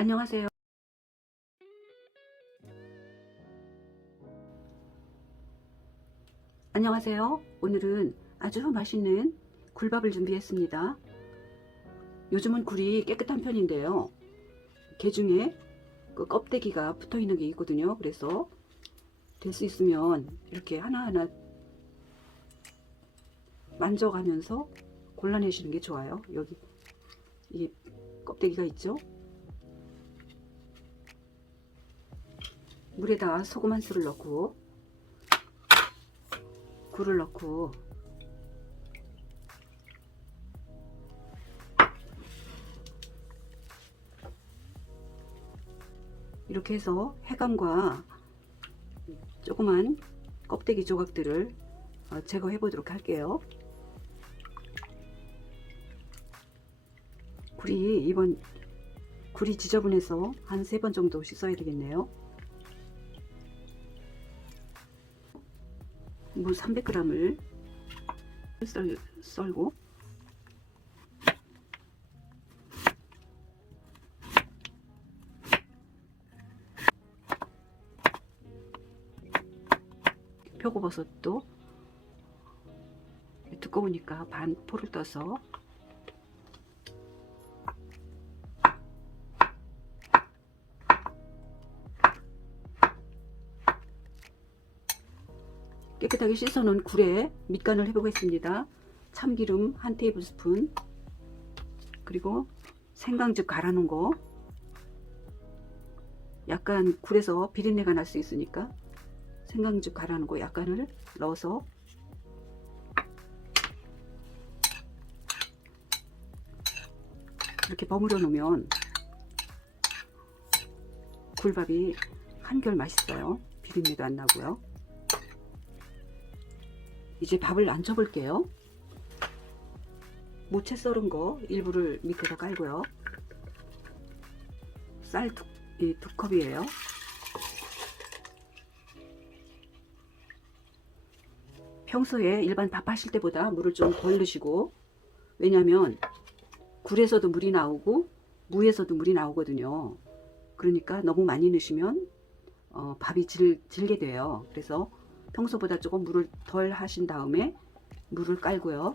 안녕하세요. 안녕하세요. 오늘은 아주 맛있는 굴밥을 준비했습니다. 요즘은 굴이 깨끗한 편인데요. 게 중에 그 껍데기가 붙어 있는 게 있거든요. 그래서 될 수 있으면 이렇게 하나하나 만져가면서 골라내시는 게 좋아요. 여기 이 껍데기가 있죠. 물에다 소금 한 술을 넣고 굴을 넣고 이렇게 해서 해감과 조그만 껍데기 조각들을 어, 제거해 보도록 할게요. 굴이 이번 굴이 지저분해서 한 세 번 정도 씻어야 되겠네요. 무 300g을 썰, 썰고. 표고버섯도 두꺼우니까 반 포를 떠서 깨끗하게 씻어놓은 굴에 밑간을 해보겠습니다. 참기름 한 테이블 스푼 그리고 생강즙 갈아놓은 거 약간 굴에서 비린내가 날 수 있으니까 생강즙 갈아놓은 거 약간을 넣어서 이렇게 버무려 놓으면 굴밥이 한결 맛있어요. 비린내도 안 나고요. 이제 밥을 안 쳐볼게요. 무채 썰은 거 일부를 밑에다 깔고요. 쌀 두, 이, 두 컵이에요. 평소에 일반 밥 하실 때보다 물을 좀 덜 넣으시고 왜냐하면 굴에서도 물이 나오고 무에서도 물이 나오거든요. 그러니까 너무 많이 넣으시면 어, 밥이 질, 질게 돼요. 그래서 평소보다 조금 물을 덜 하신 다음에 물을 깔고요.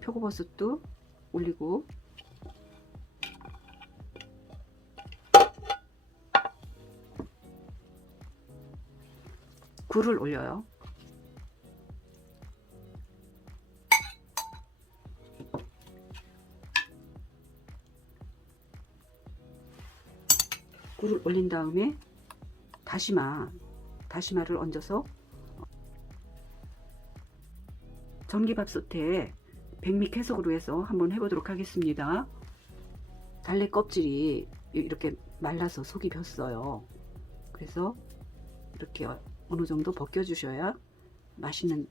표고버섯도 올리고 굴을 올려요. 굴을 올린 다음에 다시마 다시마를 얹어서 전기밥솥에 백미 해석으로 해서 한번 해보도록 하겠습니다. 달래 껍질이 이렇게 말라서 속이 뱄어요. 그래서 이렇게 어느 정도 벗겨주셔야 맛있는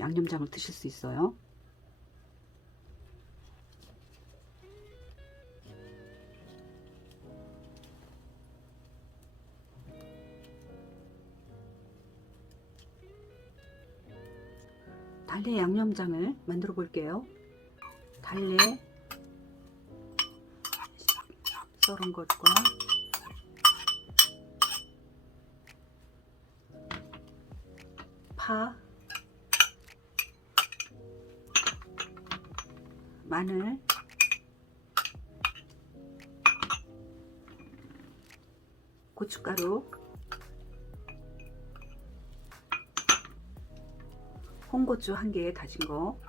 양념장을 드실 수 있어요. 달래 양념장을 만들어 볼게요. 달래 썰은 것과 파, 마늘, 고춧가루, 홍고추 한 개 다진 거,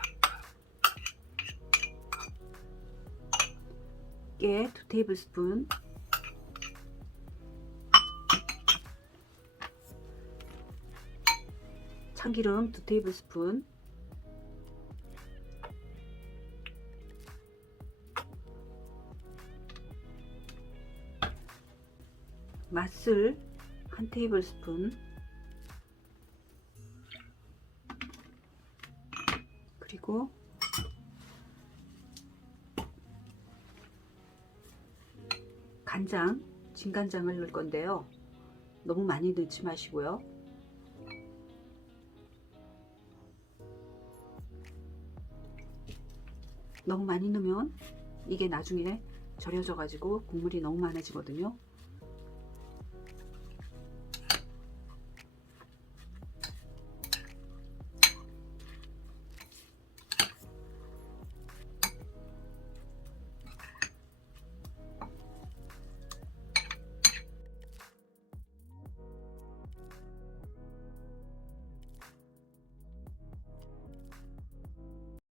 깨두 테이블 스푼, 참기름 두 테이블 스푼, 맛술 한 테이블 스푼, 그리고 간장, 진간장을 넣을 건데요. 너무 많이 넣지 마시고요. 너무 많이 넣으면 이게 나중에 절여져 가지고 국물이 너무 많아지거든요.